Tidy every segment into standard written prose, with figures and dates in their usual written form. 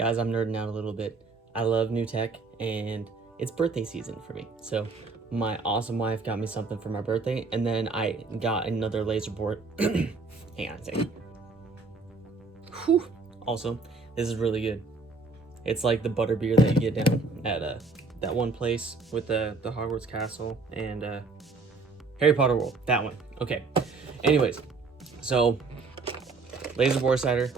Guys, I'm nerding out a little bit. I love new tech, and it's birthday season for me. So my awesome wife got me something for my birthday, and then I got another laser board. Hang on a second. Whew. Also, this is really good. It's like the butter beer that you get down at that one place with the Hogwarts Castle and Harry Potter World. That one. Okay. Anyways, so laser bore cider.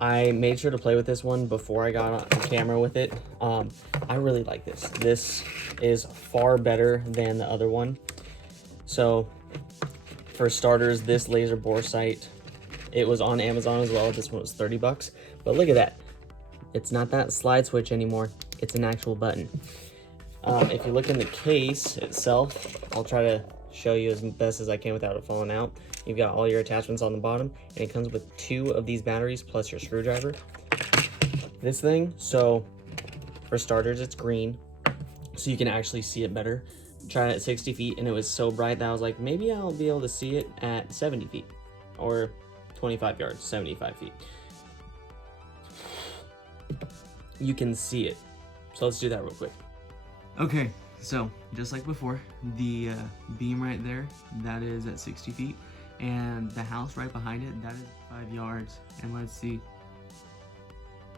I made sure to play with this one before I got on camera with it. I really like this. This is far better than the other one. So for starters, this laser bore sight, it was on Amazon as well. This one was 30 bucks. But look at that. It's not that slide switch anymore. It's an actual button. If you look in the case itself, I'll try to show you as best as I can without it falling out. You've got all your attachments on the bottom, and it comes with 2 of these batteries plus your screwdriver. This thing, so for starters, it's green, so you can actually see it better. Tried it at 60 feet, and it was so bright that I was like, maybe I'll be able to see it at 70 feet, or 25 yards, 75 feet. You can see it. So let's do that real quick. Okay, so just like before, the beam right there, that is at 60 feet. And the house right behind it, that is 5 yards. And let's see.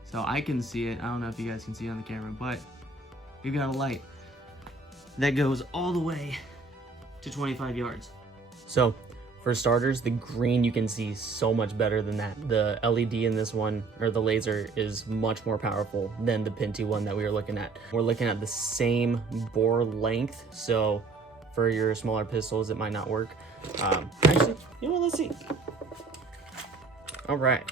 So I can see it. I don't know if you guys can see it on the camera, but we've got a light that goes all the way to 25 yards. So for starters, the green you can see so much better than that. The LED in this one, or the laser, is much more powerful than the Pinty one that we were looking at. We're looking at the same bore length, so for your smaller pistols, it might not work. Actually, you know what, let's see. All right.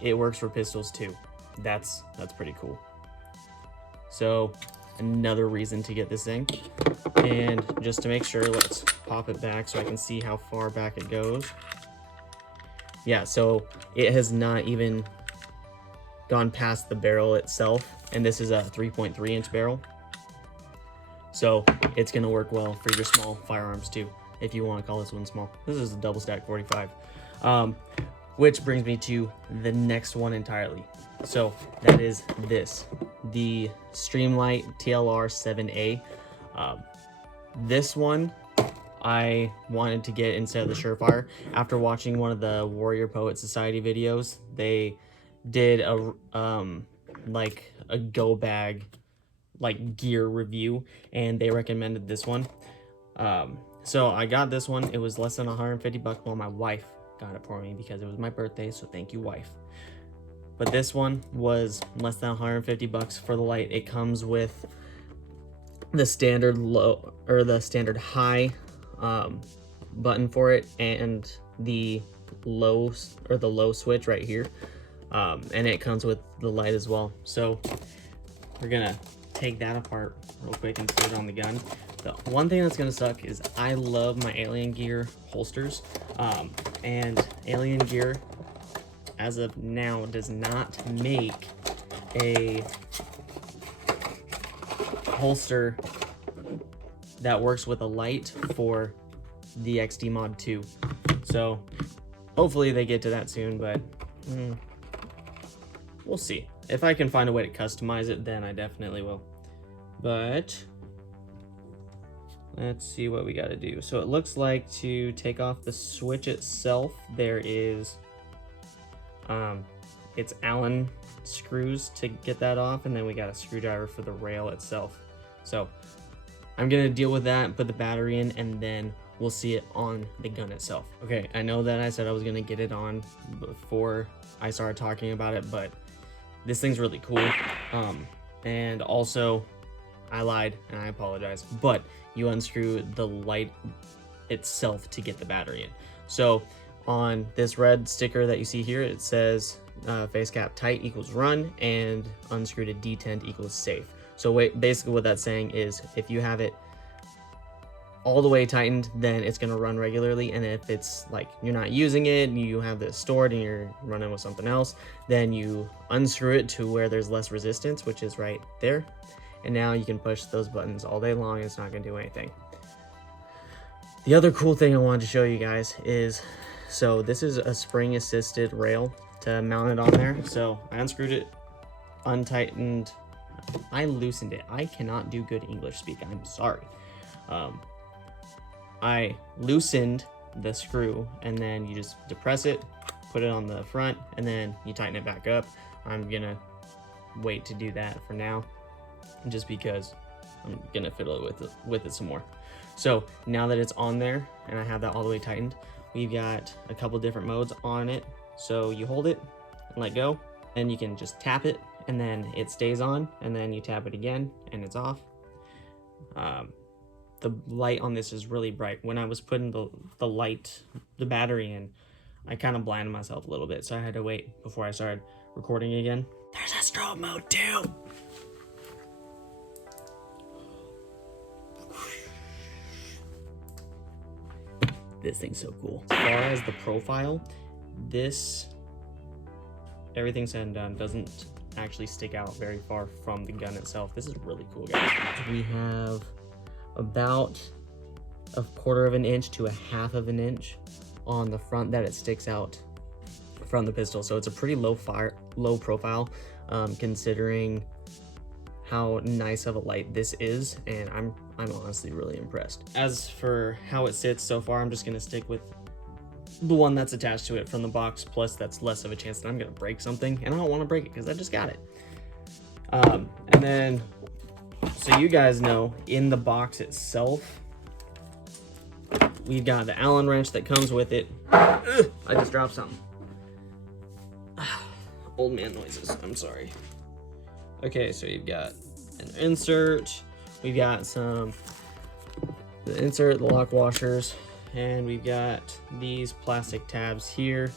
It works for pistols too. That's pretty cool. So another reason to get this thing. And just to make sure, let's pop it back so I can see how far back it goes. Yeah, so it has not even gone past the barrel itself, and this is a 3.3 inch barrel. So it's gonna work well for your small firearms too, if you want to call this one small. This is a double stack 45. Which brings me to the next one entirely. So that is this, the Streamlight TLR 7A. This one I wanted to get instead of the Surefire. After watching one of the Warrior Poet Society videos, they did a like a go bag like gear review, and they recommended this one. So I got this one. It was less than 150 bucks. Well, my wife got it for me because it was my birthday, so thank you, wife. But this one was less than 150 bucks for the light. It comes with the standard low, or the standard high button for it, and the low, or the low switch right here. And it comes with the light as well. So we're gonna take that apart real quick and put it on the gun. The one thing that's gonna suck is I love my Alien Gear holsters, and Alien Gear as of now does not make a holster that works with a light for the XD Mod 2. So hopefully they get to that soon, but we'll see. If I can find a way to customize it, then I definitely will. But let's see what we got to do. So it looks like to take off the switch itself, there is it's Allen screws to get that off, and then we got a screwdriver for the rail itself. So I'm gonna deal with that, put the battery in, and then we'll see it on the gun itself. Okay, I know that I said I was gonna get it on before I started talking about it, but this thing's really cool. And also I lied and I apologize, but you unscrew the light itself to get the battery in. So on this red sticker that you see here, it says face cap tight equals run, and unscrew to detent equals safe. So basically what that's saying is if you have it all the way tightened, then it's gonna run regularly, and if it's like you're not using it, you have this stored and you're running with something else, then you unscrew it to where there's less resistance, which is right there, and now you can push those buttons all day long and it's not gonna do anything. The other cool thing I wanted to show you guys is So this is a spring assisted rail to mount it on there. So I unscrewed it, untightened, I loosened it. I cannot do good English speak, I'm sorry. I loosened the screw, and then you just depress it, put it on the front, and then you tighten it back up. I'm gonna wait to do that for now, just because I'm gonna fiddle with it some more. So now that it's on there and I have that all the way tightened, we've got a couple different modes on it. So you hold it and let go, and you can just tap it and then it stays on, and then you tap it again and it's off. The light on this is really bright. When I was putting the battery in, I kind of blinded myself a little bit, so I had to wait before I started recording again. There's a strobe mode too. This thing's so cool. As far as the profile, this, everything said and done, doesn't actually stick out very far from the gun itself. This is really cool, guys. We have about a 1/4 of an inch to a 1/2 of an inch on the front that it sticks out from the pistol. So it's a pretty low profile, considering how nice of a light this is, and I'm honestly really impressed. As for how it sits so far, I'm just gonna stick with the one that's attached to it from the box, plus that's less of a chance that I'm gonna break something, and I don't want to break it because I just got it. And then, so you guys know, in the box itself, we've got the Allen wrench that comes with it. Ugh, I just dropped something. Old man noises, I'm sorry. Okay, so you've got an insert, we've got the insert, the lock washers, and we've got these plastic tabs here.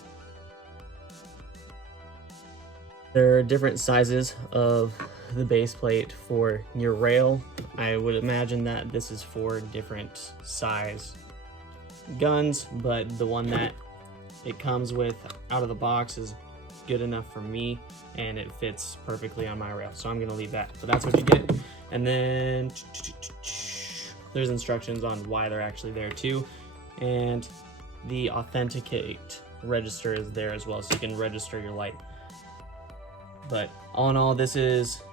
There are different sizes of the base plate for your rail. I would imagine that this is for different size guns, but the one that it comes with out of the box is good enough for me, and it fits perfectly on my rail, so I'm gonna leave that. But that's what you get. And then there's instructions on why they're actually there too, and the authenticate register is there as well, so you can register your light. But all in all, this is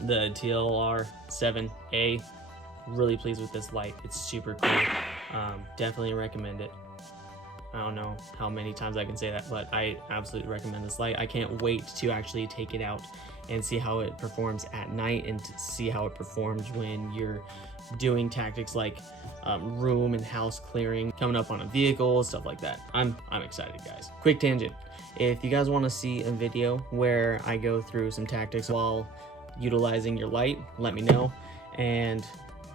the TLR7A. Really pleased with this light. It's super cool. Definitely recommend it. I don't know how many times I can say that, but I absolutely recommend this light. I can't wait to actually take it out and see how it performs at night, and to see how it performs when you're doing tactics like room and house clearing, coming up on a vehicle, stuff like that. I'm excited, guys. Quick tangent. If you guys want to see a video where I go through some tactics while utilizing your light, let me know, and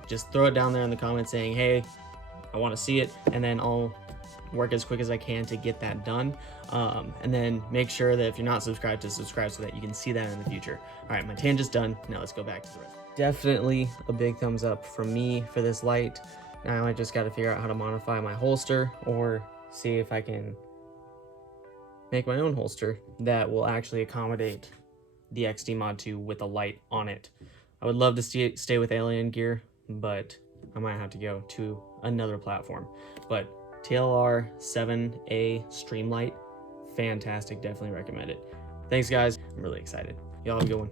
just throw it down there in the comments saying, hey, I want to see it, and then I'll work as quick as I can to get that done. And then make sure that if you're not subscribed, to subscribe so that you can see that in the future. All right, my tangent's done. Now let's go back to the rest. Definitely a big thumbs up from me for this light. Now I just got to figure out how to modify my holster, or see if I can make my own holster that will actually accommodate the XD Mod 2 with a light on it. I would love to stay with alien gear, but I might have to go to another platform. But TLR7A Streamlight, fantastic, definitely recommend it. Thanks guys, I'm really excited. Y'all have a good one.